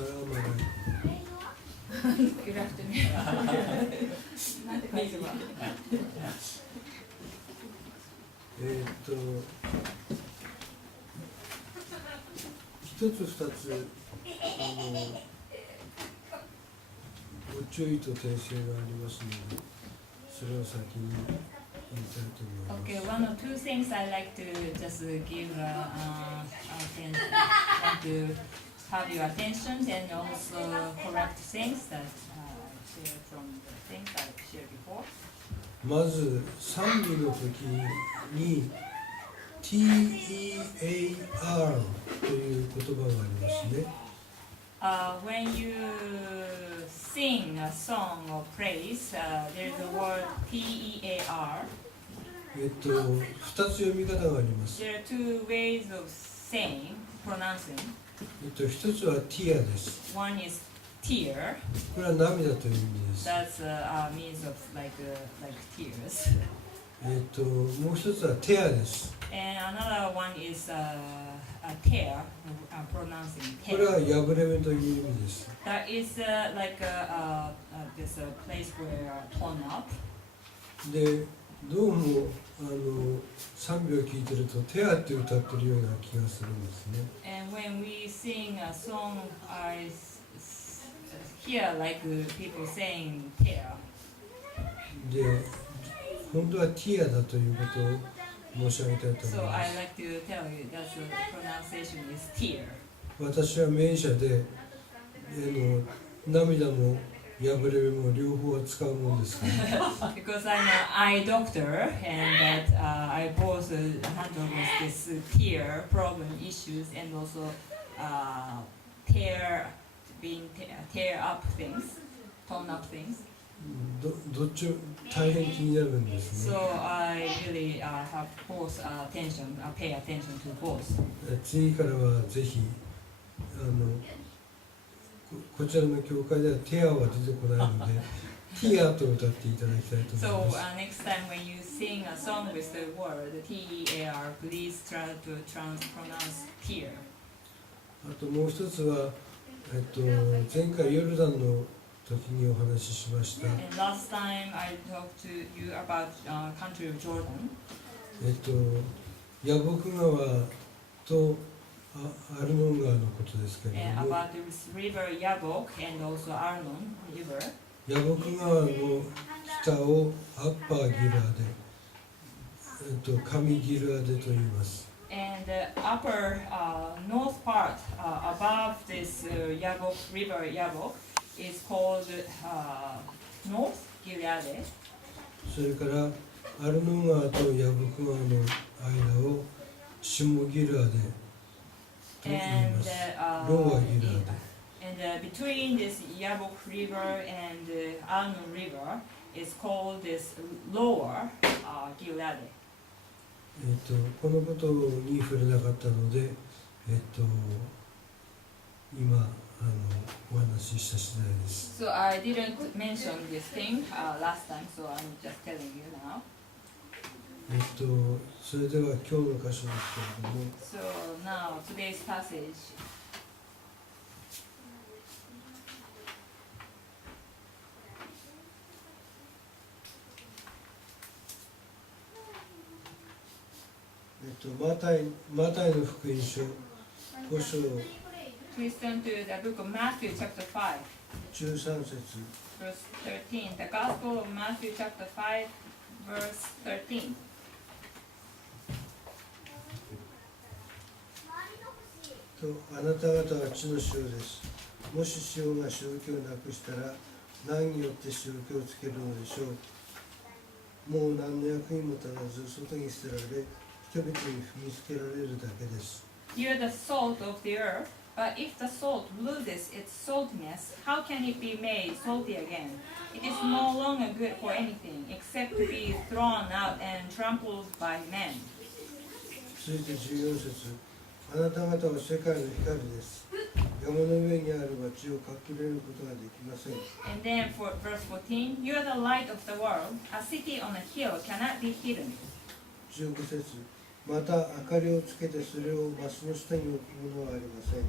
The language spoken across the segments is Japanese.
Salam alaikum. Good afternoon. なんて書いてば。一つ二つご注意と訂正がありますので、それを先に言いたいと思います。Okay, one or two things I like to just give attention, want to have your attention and also correct things that I shared from the things I shared before. まず賛美の時に TEAR という言葉がありますね。When you sing a song of praise, there's the word TEAR. 二つ読み方があります。There are two ways of saying, pronouncing. 一つは tear です。One is tear. これは涙という意味です。That's means of like tears. もう一つは tear です。And another one is a tear, pronouncing これ tear. は破れ目という意味です。That is like this place where torn up. で、どうも賛美を聴いてるとテアって歌ってるような気がするんですね。And when we sing a song, I hear like people saying tear. で、本当はティアだということを申し上げたいと思い So ま I す。 like to tell you that the pronunciation is tear. 私は名医者で、涙も破れ目も両方使うもんですから。Because I'm an eye doctor and that I both handle with this tear problem issues and also tear up things, torn up things. どっちも大変気になるんですね。 So I really have both attention, pay attention to both. 次からはぜひこちらの教会ではテアは出てこないのでティアと歌っていただきたいと So 思います。 next time when you sing a song with the word TEAR, please try to pronounce tear. あともう一つは、前回ヨルダンの時にお話ししました、 And last time I talked to you about country of Jordan. ヤボク川とアルノン川のことですけれ And ども、 about this river Yabok and also Arnon River. ヤボク川の北をアッパーギルアデ、上ギルアデと言います。 And the upper north part above this Yabok river Yabok is called North Gilead. それからアルノン川とヤボク川の間をシモギルアデと言い And ます。ローアギルアデ。 and between this Yabok river and Arnon river is called this lower Gilead. このことに触れなかったので、今お話しした次第です。 So I didn't mention this thing last time, so I'm just telling you now. それでは今日の箇所ですけれども、 So now today's passage. マタイの福音書5章 Please turn to the book of Matthew chapter 5, 13節 verse 13. The Gospel of Matthew chapter 5, verse 13. とあなた方は地の塩です。もし塩が塩気をなくしたら何によって塩気をつけるのでしょう。もう何の役にも立たず外に捨てられ人々に踏みつけられるだけです。 You are the salt of the earth, but if the salt loses its saltiness, how can it be made salty again? It is no longer good for anything except to be thrown out and trampled by men. 続いて14節あなた方は世界の光です。山の上にある町を隠れることができません。 And then for verse 14, you are the light of the world. A city on a hill cannot be hidden. 15節また明かりをつけてそれをマスの下に置くものはありません。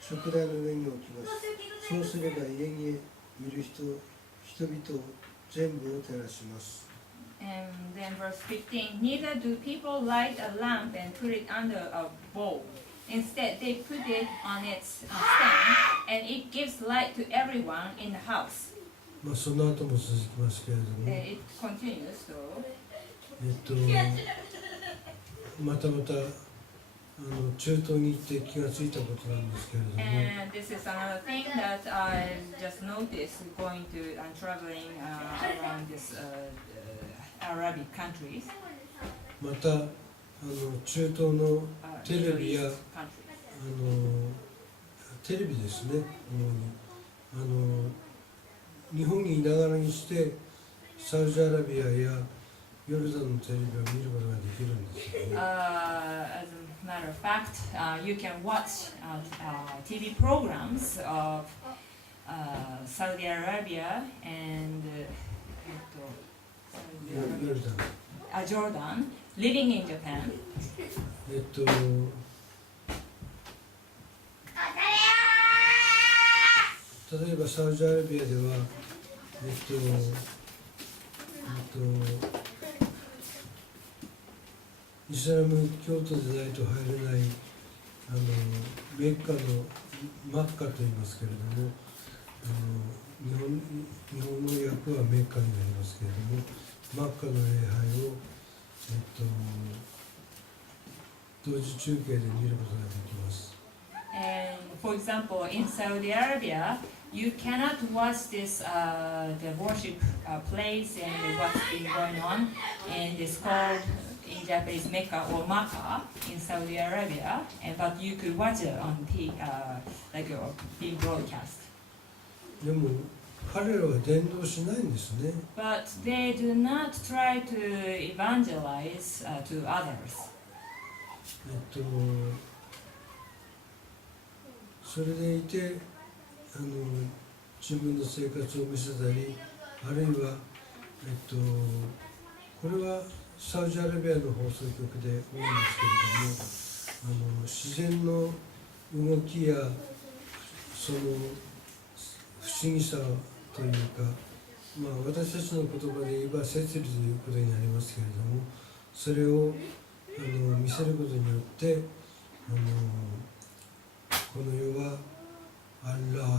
食台の上に置きます。そうすれば家にいる人々を全部を照らします。And then verse 15, neither do people light a lamp and put it under a bowl. Instead, they put it on its stand, and it gives light to everyone in the house. その後も続きますけれども、It continues, so. また中東に行って気がついたことなんですけれども、 And this is another thing that I just noticed going to and traveling around this Arabic countries. また中東のテレ Middle ビや East countries. テレビですね、主に日本にいながらにしてサウジアラビアやヨルダンのテレビを見ることができるんですよね。As a matter of fact, you can watch TV programs of Saudi Arabia andヨルダン Jordan, living in Japan. 例えばサウジアラビアではイスラム教徒でないと入れないメッカのマッカと言いますけれども、日本の訳はメッカになりますけれども、マッカの礼拝を、同時中継で見ることができます。And for example, in Saudi Arabia, you cannot watch this the worship place and what's been going on, and it's called in Japanese Mecca or Makkah in Saudi Arabia, but you could watch it on like being broadcast. でも彼らは伝道しないんですね。 But they do not try to evangelize to others. それでいて自分の生活を見せたり、あるいは、これはサウジアラビアの放送局で多いんですけれども、自然の動きやその不思議さというか、私たちの言葉で言えば摂理ということになりますけれども、それを見せることによってこの世はアッラーが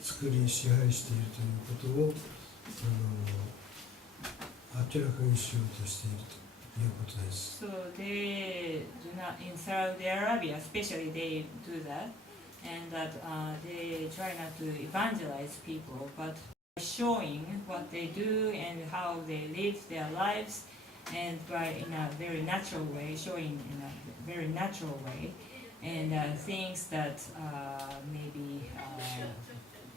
作り支配しているということを明らかにしようとしているということです。So they do not, in Saudi Arabia especially, they do that, and that they try not to evangelize people, but showing what they do and how they live their lives, and by in a very natural way, showing in a very natural way, and things that maybe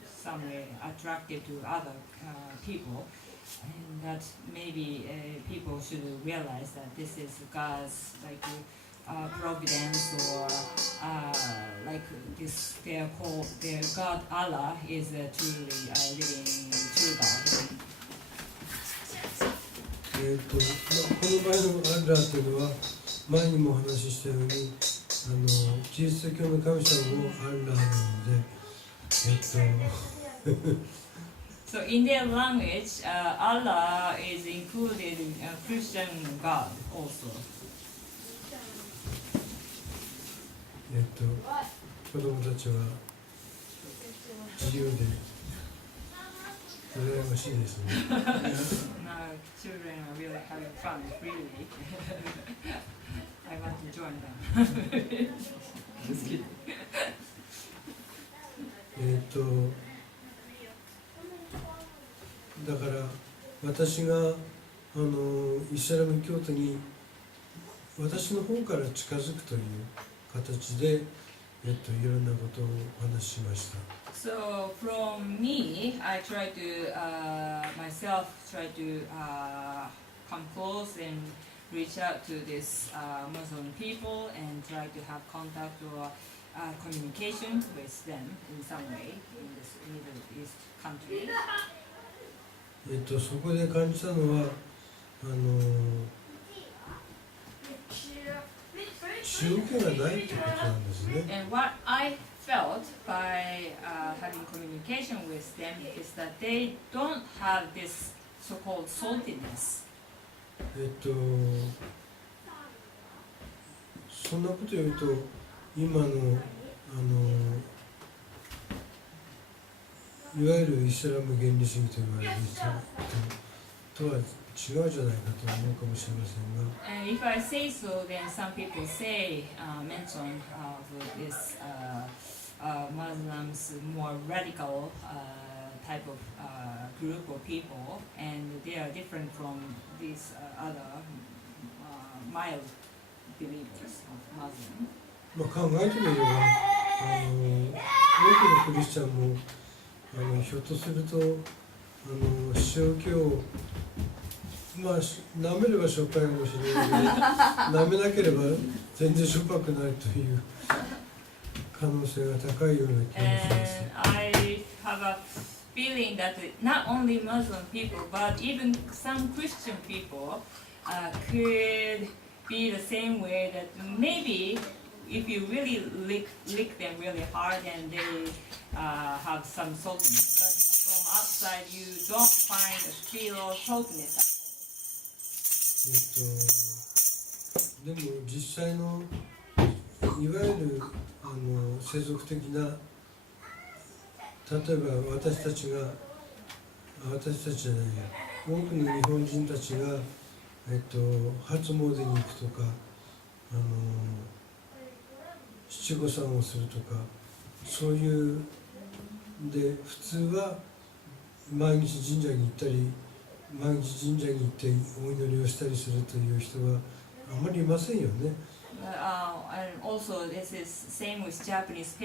some way attractive to other people, and that maybe people should realize that this is God's like providence, or like this their God Allah is truly living true God. この場合のアッラーというのは前にもお話ししたようにキリスト教の神様もアッラーなのでSo in their language, Allah is included in Christian God also. 子供たちは自由で羨ましいですね。Now children are really having fun freely. I want to join them. Just kidding. だから私がイスラム教徒に私の方から近づくという形で、いろんなことをお話ししました。So from me, I try to myself try to come close and reach out to this Muslim people and try to have contact or communication with them in some way in this Middle East country. そこで感じたのは塩気がないってことなんですね。 And what I felt by having communication with them is that they don't have this so-called saltiness. そんなこと言うと今のいわゆるイスラム原理主義と言われる人とは違うじゃないかと思うかもしれませんが、 And if I say so, then some people say, mention this Muslims more radical type of group or people, and they are different from these other mild believers of Muslim. まあ、考えてみれば多くのクリスチャンもひょっとすると塩気をまあ舐めればしょっぱいかもしれないけど舐めなければ全然しょっぱくないという可能性が高いような気がします。 And I have a feeling that not only Muslim people, but even some Christian people could be the same way, that maybe if you really lick them really hard and they have some saltiness, but from outside you don't find a feel of saltiness at all. でも実際のいわゆる世俗的な、例えば私たちじゃないや、多くの日本人たちが、初詣に行くとか七五三をするとか、そういうで普通は毎日神社に行ったり毎日神社に行ってお祈りをしたりするという人はあまりいませんよね。And also this is same with Japanese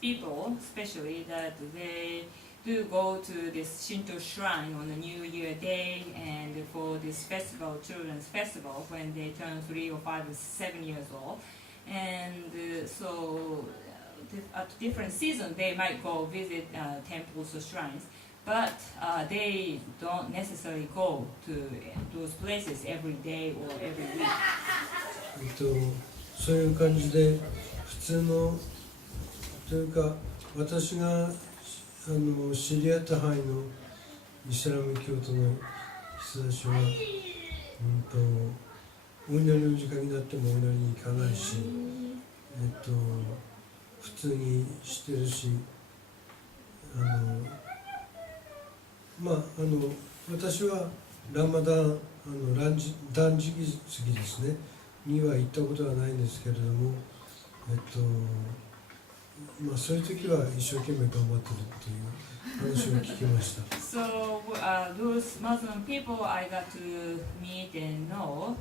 people, especially that they do go to this Shinto shrine on the New Year day and for this festival, children's festival, when they turn 3 or 5 or 7 years old. And so at different seasons they might go visit temples or shrines, but they don't necessarily go to those places every day or every week. そういう感じで普通のというか私が知り合った範囲のイスラム教徒の人たちは、お祈りの時間になってもお祈りに行かないし、普通にしてるし、まあ私はラマダン断食月ですねには行ったことはないんですけれども、まあそういう時は一生懸命頑張ってるっていう話を聞きました。So those Muslim people I got to meet and know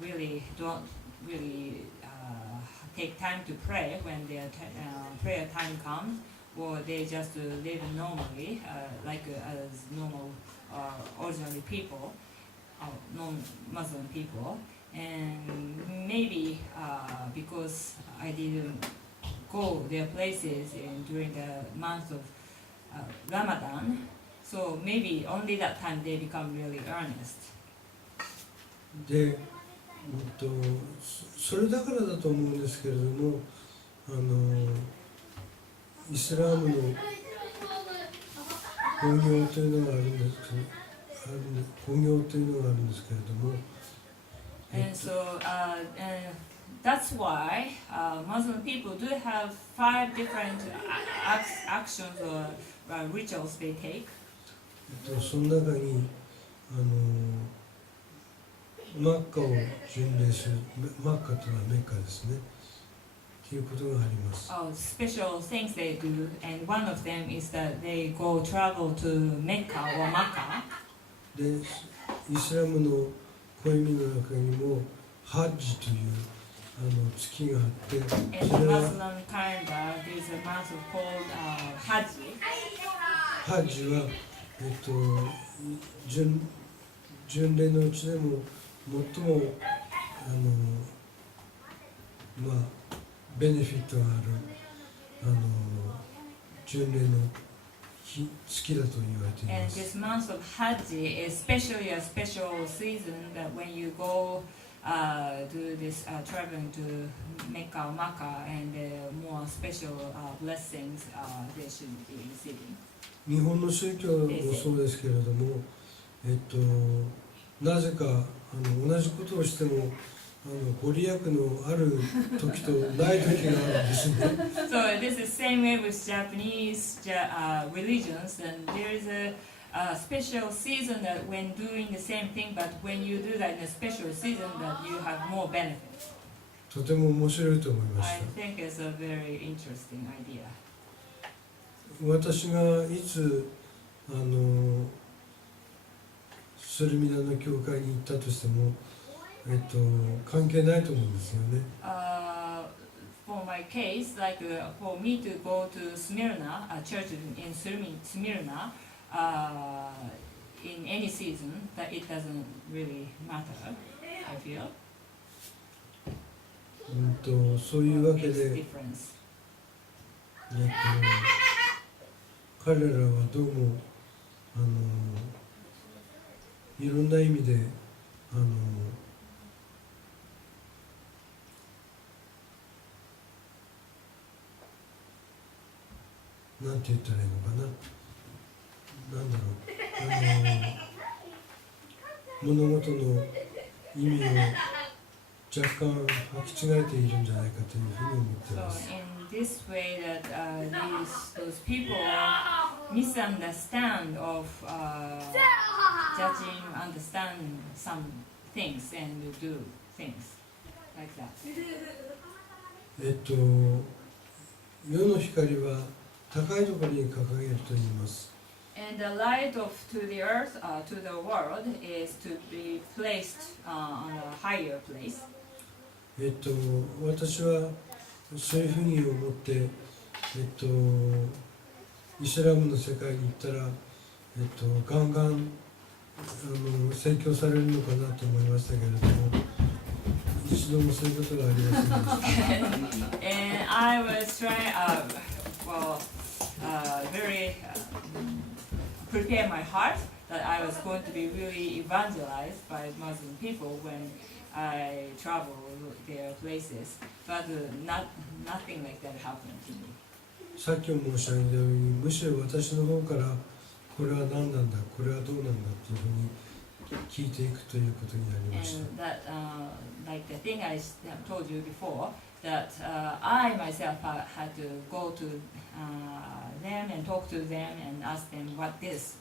really don't really take time to pray when their prayer time comes, or they just live normally like as normal ordinary people, non-Muslim people. And maybe because I didn't go their places during the month of Ramadan, so maybe only that time they become really earnest. で、それだからだと思うんですけれども、イスラムの法行というのがあるんですけど、法行というのがあるんですけれども。And so that's why Muslim people do have 5 different actions or rituals they take. その中にマッカを巡礼する、マッカというのはメッカですね。ということがあります。Special things they do, and one of them is that they go travel to Mecca or Makkah. で、イスラムの暦の中にもハッジという月があって、それはハッジは巡礼のうちでも最もまあベネフィットがある巡礼の月だと言われています。And this month of Hajj is especially a special season that when you go do this traveling to Mecca or Makkah and more special blessings they should be receiving. 日本の宗教もそうですけれども、なぜか同じことをしてもご利益のある時とない時があるんですね。So this is same way with Japanese religions, and there is a special season that when doing the same thing, but when you do that in a special season, that you have more benefit. とても面白いと思いまし I た。 think it's a very interesting idea. 私がいつスルミナの教会に行ったとしても、関係ないと思うんですよね。For my case, like for me to go to Smyrna, a church in Smyrna, in any season, that it doesn't really matter, I feel. そういうわけ It's で、 difference. 彼らはどうもいろんな意味でなんて言ったらいいのかな、なんだろう、物事の意味を若干履き違えているんじゃないかというふうに思ってい So ます。 in this way that those people misunderstand of judging, understand some things and do things like that. 世の光は高いところに掲げると言います。 And the light of to the earth, to the world, is to be placed on a higher place. 私はそういうふうに思って、イスラムの世界に行ったら、ガンガン宣教されるのかなと思いましたけれども、一度もそういうことがありませんでした。 And I was trying, very prepare my heart that I was going to be really evangelized by Muslim people when I travel their places, but nothing like that happened to me. さっきも申し上げたように、むしろ私の方からこれは何なんだ、これはどうなんだっていうふうに聞いていくということになりました。 And that, like the thing I told you before, that I myself had to go to them and talk to them and ask them what does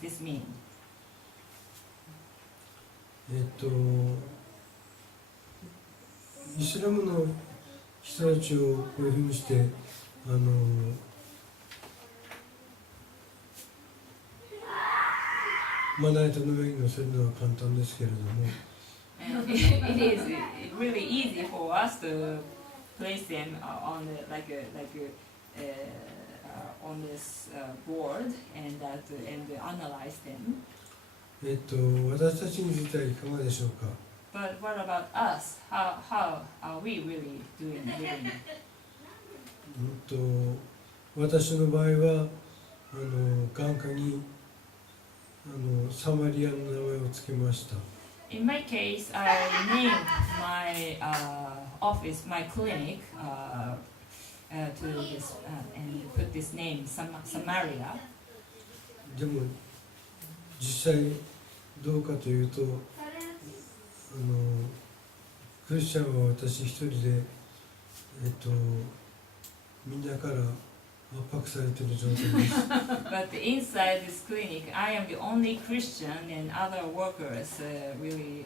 this mean? イスラムの人たちをこういうふうにしてまな板の上に乗せるのは簡単ですけれども、 And it is really easy for us to place them on on this board and analyze them. 私たちについてはいかがでしょうか。 But what about us? How are we really doing? 私の場合は眼科にサマリアの名前をつけました。 In my case, I named my office, my clinic, to this and put this name, Samaria. でも実際どうかというとクリスチャンは私一人でみんなから圧迫されている状態です。 But inside this clinic, I am the only Christian, and other workers really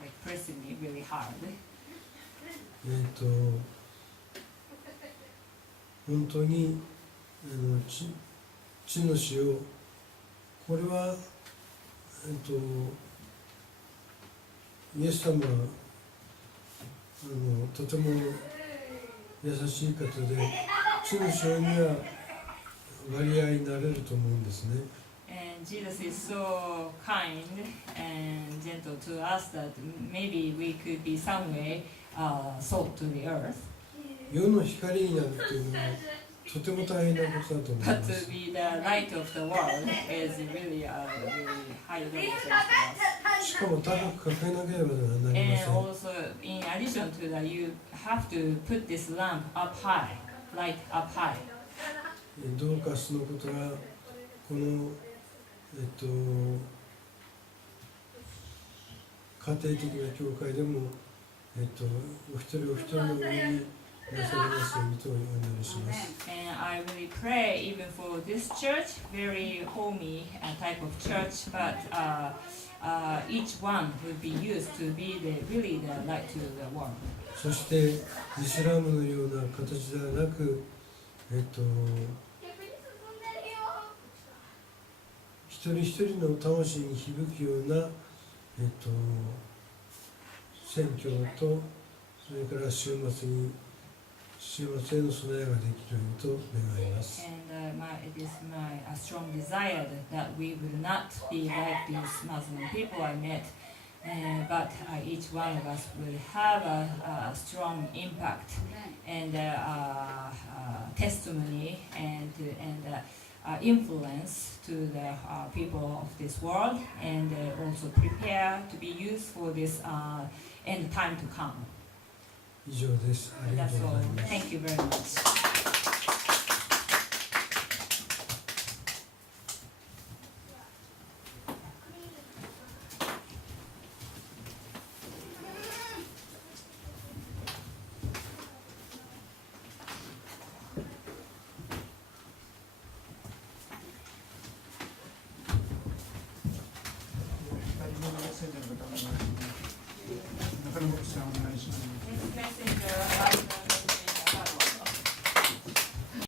like pressing me really hard. 本当に地の塩、これはイエス様はとても優しい方で、地の塩には割合になれると思うんですね。 And Jesus is so kind and gentle to us that maybe we could be some way salt to the earth. 世の光になるというのはとても大変なことだと思い But ま to す。 be the light of the world is really a really high level thing for us. しかも高く掲げなければなりま And せん。 also, in addition to that, you have to put this lamp up high, light up high. どうかそのことがこの、家庭的な教会でも、お一人お一人の上になされますようにとお祈りします。 And I really pray even for this church, very homey type of church, but each one would be used to be really the light to the world. そしてイスラムのような形ではなく、一人一人の魂に響くような、宣教とそれから週末への備えができるようにと願います。 And it is my strong desire that we will not be like these Muslim people I met, but each one of us will have a strong impact and testimony and influence to the people of this world, and also prepare to be used for this end time to come. 以上です。ありがと That's うご all. ざいます。 Thank you very much. 中野牧師さんお願いします。